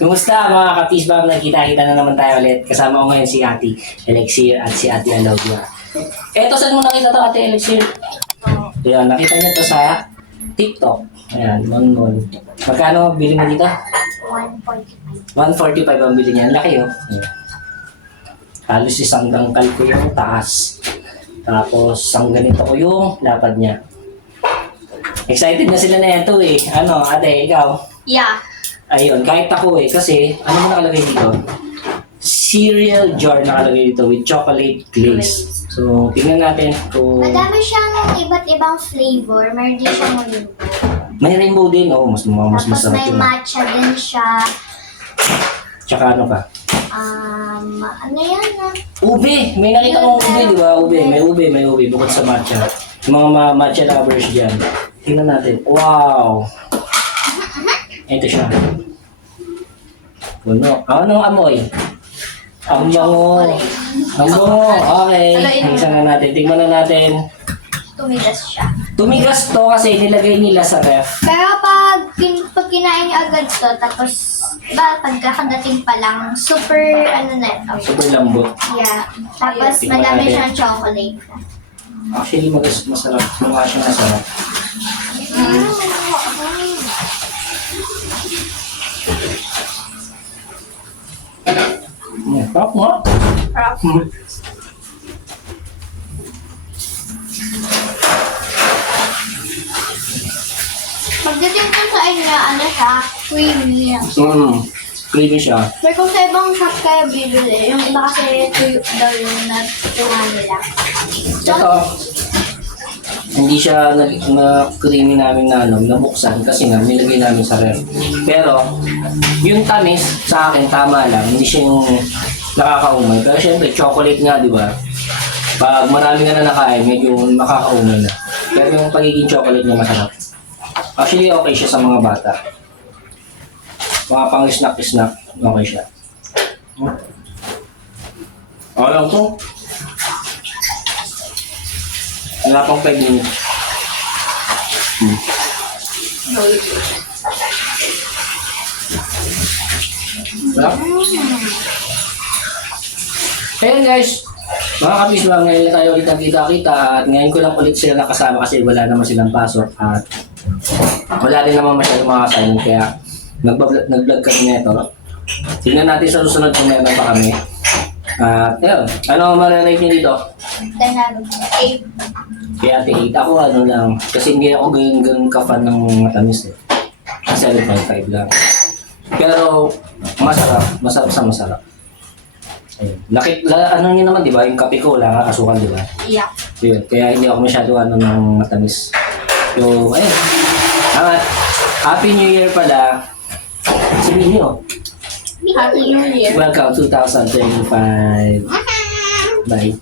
Kumusta mga kapisbang? Nagkita-kita na naman tayo ulit. Kasama ko ngayon si Ate Elixir at si Ate Alodia. Eto, saan mo nakita to, Ate Elixir? Ayan, nakita niyo to sa TikTok. Ayan, non. Magkano bili mo dito? 145. 145 ang bili niya. Ang laki oh. Ayan. Halos isang dangkal ko yung taas. Tapos, ang ganito ko yung lapad niya. Excited na sila na yan to eh. Ano, Ate, ikaw? Yeah. Ayun, kahit ako eh, kasi ano mo nakalagay dito? Cereal jar nakalagay dito with chocolate glaze. So, tingnan natin kung... Madami siyang iba't ibang flavor. Meron din siyang rainbow. May rainbow din, oh. Mas Tapos masarap may yun. matcha din siya. Tsaka ano pa? Ano yan ah? Ube! May nakita kong ube, di ba? Ube. May ube bukod sa matcha. Yung mga matcha lovers dyan. Tingnan natin. Wow! Ito siya. Puno. Anong amoy? Ang bango. Ang bango. Okay. Isa na natin. Tingnan na natin. Tumigas siya. Tumigas to kasi nilagay nila sa ref. Pero pag kinain niyo agad to, tapos pagkakadating pa lang, super ano na ito. Super lambot. Yeah. Tapos Tingnan madami natin. siyang chocolate. Actually, masarap. Mukha siya masarap. Sarap mo. Pagdating ko sa inyo, ano siya, creamy. Creamy siya. Pero kung sa ibang shop kayo bibili, yung iba kasi tuyo daw yung natuwa nila. Ito, hindi siya na creamy namin na nabuksan kasi nga nilagay namin sa ref. Pero, yung tamis sa akin tama lang, hindi siya yung nakakaumay. Pero syempre, chocolate nga, di ba? Pag marami ka na nakain, medyo nakakaumay na. Pero yung pagiging chocolate niya masarap. Actually, okay siya sa mga bata. Mga pang snack-snack, okay siya. Okay lang to. Wala pang 5 minutes. Wala? Ayan guys, mga kabisbang, ngayon na tayo ulit nagkita-kita at ngayon ko lang ulit sila nakasama kasi wala naman silang pasok at wala rin naman masyadong mga assignment kaya nag-vlog kami nito. Tingnan natin sa susunod kung meron pa kami. At yun, ano marirate nyo dito? Then, 8. Kaya ate 8 ako ano lang, kasi hindi ako ganun ka-fan ng matamis eh. 7.5 lang. Pero masarap sa masarap. Ayun. Ano nyo naman, di ba? Yung kape ko, wala nga kasukan, di ba? Yeah. Yun. Kaya hindi ako masyado ng matamis. So, ayun. At Happy New Year pala. Sabihin nyo. Happy New Year. Welcome 2025. Bye.